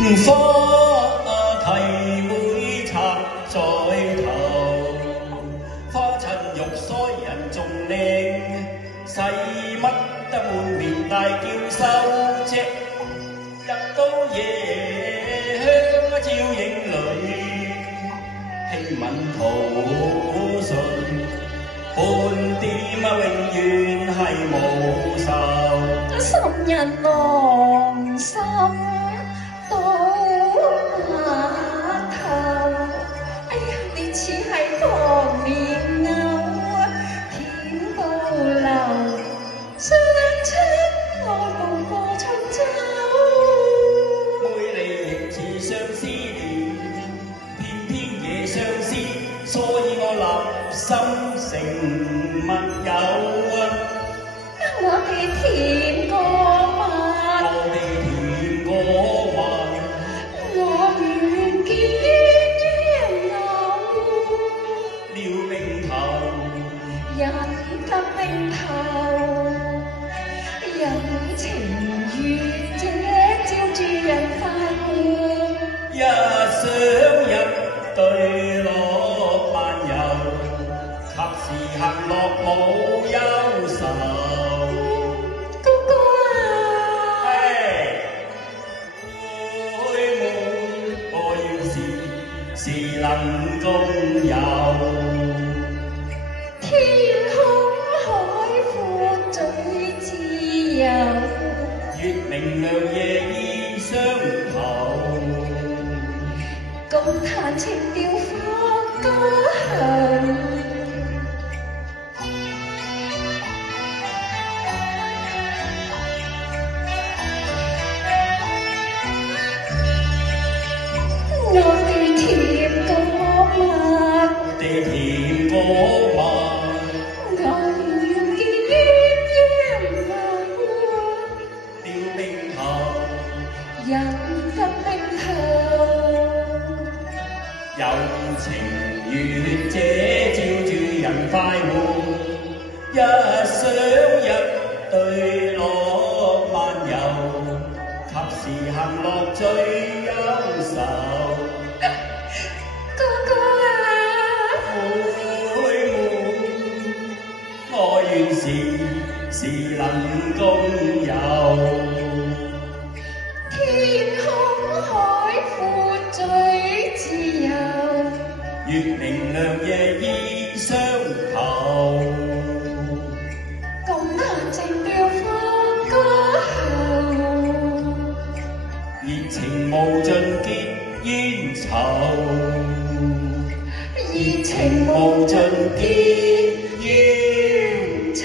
花題會插在頭，花襯玉腮人仲靚，使乜得滿面大叫收隻，入到夜香照影裏，輕吻吐信，半點永遠係無愁，心人郎心。到碼頭，哎呀，你似係當年偶，甜到流，雙親愛慕過春秋。妹你亦似相思念，偏偏夜相思，所以我立心成密友啊！我哋甜過蜜，我哋甜過。人得冰頭，有情願者照住人快活。一想一對落漫遊，及時行樂冇憂愁。哥哥啊，妹妹，我要是能共遊。月明亮夜依相投，共彈情調放歌響。我哋甜過蜜，我哋甜過蜜。人得冰頭，有情願者照住人快活，一想一對落漫遊，及時行樂最憂愁。哥哥啊，妹妹，我願是能共遊。月明亮夜依相投，共彈情調放歌後，熱情無盡結冤仇，熱情無盡結冤仇。